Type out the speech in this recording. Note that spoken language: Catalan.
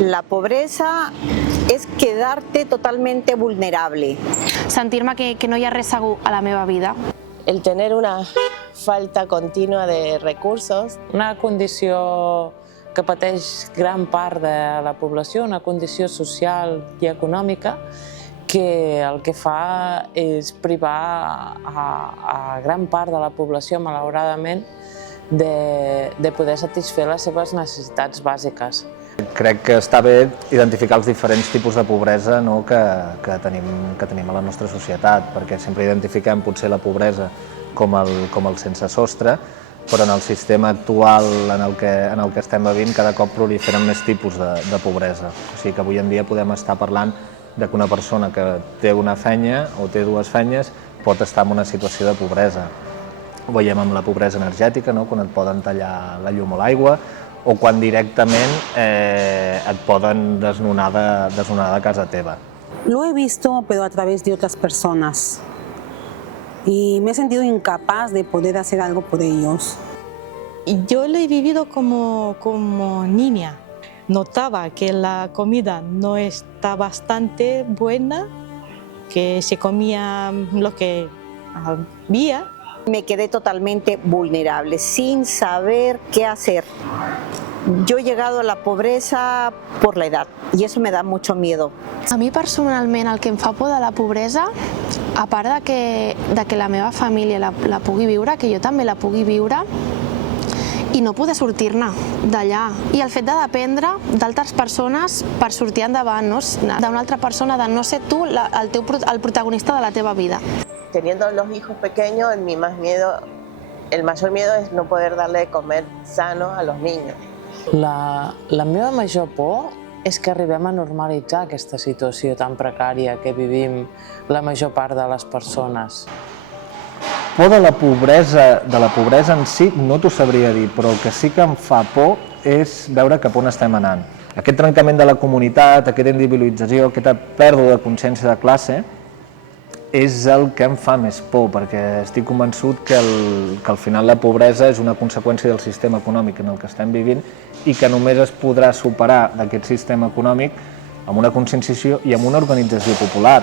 La pobresa és quedar-te totalmente vulnerable. Sentir-me que no hi ha res segur a la meva vida. El tener una falta continua de recursos. Una condició que pateix gran part de la població, una condició social i econòmica, que el que fa és privar a gran part de la població, malauradament, de poder satisfer les seves necessitats bàsiques. Crec que està bé identificar els diferents tipus de pobresa que tenim a la nostra societat, perquè sempre identifiquem potser la pobresa com el sense sostre, però en el sistema actual en el que estem vivint cada cop proliferen més tipus de pobresa. O sigui que avui en dia podem estar parlant que una persona que té una feina o té dues feines pot estar en una situació de pobresa. Ho veiem amb la pobresa energètica, quan et poden tallar la llum o l'aigua, o quan directament et poden desnonar de casa teva. Lo he visto, pero a través de otras personas. Y me he sentido incapaz de poder hacer algo por ellos. Yo lo he vivido como niña. Notaba que la comida no está bastante buena, que se comía lo que había. Me quedé totalmente vulnerable, sin saber qué hacer. Yo he llegado a la pobreza por la edad y eso me da mucho miedo. A mi personalment el que em fa por de la pobresa, a part de que la meva família la pugui viure, que jo també la pugui viure, i no poder sortir-ne d'allà. I el fet de dependre d'altres persones per sortir endavant, d'una altra persona, de no ser tu el protagonista de la teva vida. Teniendo los hijos pequeños, el mayor miedo es no poder darle de comer sano a los niños. La meva major por és que arribem a normalitzar aquesta situació tan precària que vivim la major part de les persones. Por de la pobresa en si no t'ho sabria dir, però el que sí que em fa por és veure cap on estem anant. Aquest trencament de la comunitat, aquesta individualització, aquesta pèrdua de consciència de classe, és el que em fa més por, perquè estic convençut que al final la pobresa és una conseqüència del sistema econòmic en el que estem vivint i que només es podrà superar d'aquest sistema econòmic amb una conscienciació i amb una organització popular.